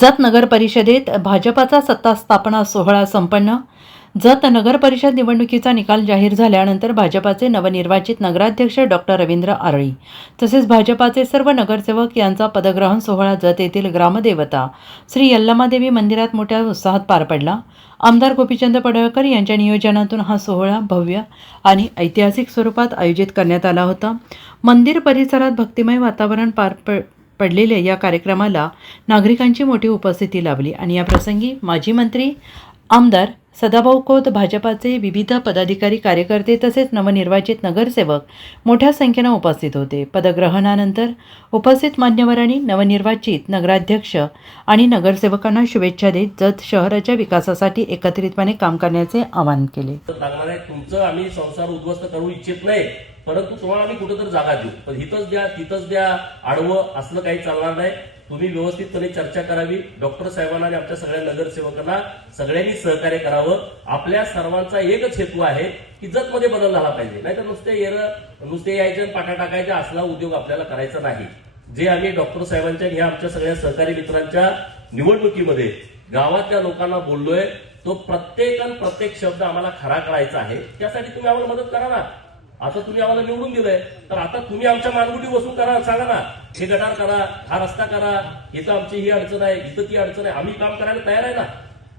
जत नगर परिषदेत भाजपाचा सत्ता स्थापना सोहळा संपन्न. जत नगर परिषद निवडणुकीचा निकाल जाहीर झाल्यानंतर भाजपाचे नवनिर्वाचित नगराध्यक्ष डॉक्टर रवींद्र आरळी तसेच भाजपाचे सर्व नगरसेवक यांचा पदग्रहण सोहळा जत येथील ग्रामदेवता श्री यल्लमादेवी मंदिरात मोठ्या उत्साहात पार पडला. आमदार गोपीचंद पडळकर यांच्या नियोजनातून हा सोहळा भव्य आणि ऐतिहासिक स्वरूपात आयोजित करण्यात आला होता. मंदिर परिसरात भक्तिमय वातावरण पडलेल्या या कार्यक्रमाला नागरिकांची मोठी उपस्थिती लाभली आणि या प्रसंगी माजी मंत्री आमदार सदाभाऊ खोत, भाजपाचे विविध पदाधिकारी, कार्यकर्ते तसेच नवनिर्वाचित नगरसेवक मोठ्या संख्येने उपस्थित होते. पदग्रहणानंतर उपस्थित मान्यवरांनी नवनिर्वाचित नगराध्यक्ष आणि नगरसेवकांना शुभेच्छा देत जत शहराच्या विकासासाठी एकत्रितपणे काम करण्याचे आवाहन केले. तुमचं आम्ही संसार उद्ध्वस्त करू इच्छित नाही, परंतु तुम्हाला आम्ही कुठेतरी जागा देऊ, पण इथंच द्या तिथंच द्या आडवं असलं काही चालणार नाही. तुम्ही व्यवस्थितपणे चर्चा करावी. डॉक्टर साहेबांना आणि आमच्या सगळ्या नगरसेवकांना सगळ्यांनी सहकार्य करावं. आपल्या सर्वांचा एकच हेतू आहे की जतमध्ये बदल झाला पाहिजे, नाहीतर नुसते यायचे पाटा टाकायचे असला उद्योग आपल्याला करायचा नाही. जे आम्ही डॉक्टर साहेबांच्या ह्या आमच्या सगळ्या सहकारी मित्रांच्या निवडणुकीमध्ये गावातल्या लोकांना बोललोय, तो प्रत्येक शब्द आम्हाला खरा करायचा आहे. त्यासाठी तुम्ही आम्हाला मदत करा ना. आता तुम्ही आम्हाला निवडून दिलंय, तर आता तुम्ही आमच्या मानगुटी बसून करा, सांगा ना, हे गटार करा, हा रस्ता करा, इथं आमची ही अडचण आहे, इथं ती अडचण आहे. आम्ही काम करायला तयार आहे ना,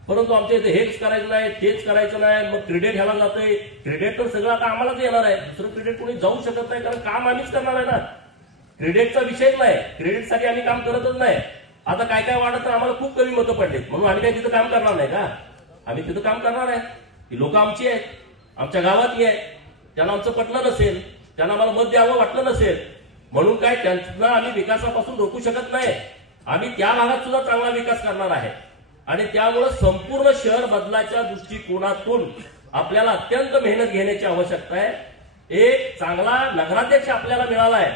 परंतु आमच्या इथे हेच करायचं नाही, तेच करायचं नाही. मग क्रेडिट ह्याला जातंय. क्रेडिट तर सगळं आता आम्हालाच येणार आहे. दुसरं क्रेडिट कोणी जाऊ शकत नाही, कारण काम आम्हीच करणार आहे ना. क्रेडिटचा विषयच नाही. क्रेडिटसाठी आम्ही काम करतच नाही. आता काय काय वाटत तर आम्हाला खूप कमी मतं पडलेत, म्हणून आम्ही काय तिथं काम करणार नाही का? आम्ही तिथं काम करणार आहे. ही लोक आमची आहेत, आमच्या गावातली आहेत. त्यांना आमचं पटलं नसेल, त्यांना आम्हाला मत द्यावं वाटलं नसेल, म्हणून काय त्यांना आम्ही विकासापासून रोखू शकत नाही. आम्ही त्या भागात सुद्धा चांगला विकास करणार आहे आणि त्यामुळे संपूर्ण शहर बदलाच्या दृष्टिकोनातून आपल्याला अत्यंत मेहनत घेण्याची आवश्यकता आहे. एक चांगला नगराध्यक्ष आपल्याला मिळाला आहे,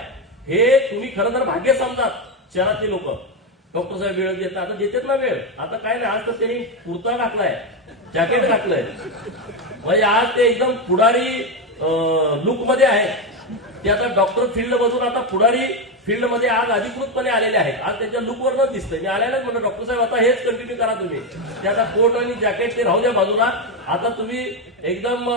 हे तुम्ही खरं तर भाग्य समजात. शहरातले लोक डॉक्टर साहेब वेळ देतात, आता देतात ना वेळ. आता काय नाही, आज तर त्यांनी कुर्ता घातलाय, जॅकेट घातलंय, म्हणजे आज ते एकदम पुढारी लुक मध्ये आहे. ते आता डॉक्टर फील्ड मधून आता पुढारी फील्ड मध्ये आज अधिकृतपणे आलेले आहेत. आज त्यांच्या लुकवर न दिसतंय. मी आलेलाच म्हणलं, डॉक्टर साहेब आता हेच कंटिन्यू करा तुम्ही. ते आता कोट आणि जॅकेट ते राहू द्या बाजूला. आता तुम्ही एकदम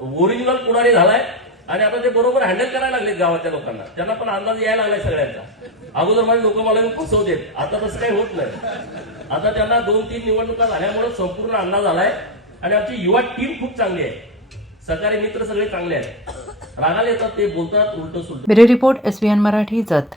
ओरिजिनल पुढारी झालाय आणि आता ते बरोबर हँडल करायला लागले गावाच्या लोकांना. त्यांना पण अंदाज यायला लागलाय सगळ्यांचा. अगोदर माझे लोक मला फसवतेत, आता तसं काही होत नाही. आता त्यांना 2-3 निवडणुका झाल्यामुळे संपूर्ण अंदाज आलाय आणि आमची युवा टीम खूप चांगली आहे. सहकारी मित्र सगळे चांगले आहेत. रागाला येतात, ते बोलतात उलट सुलट. Bureau report SVN Marathi, Jat.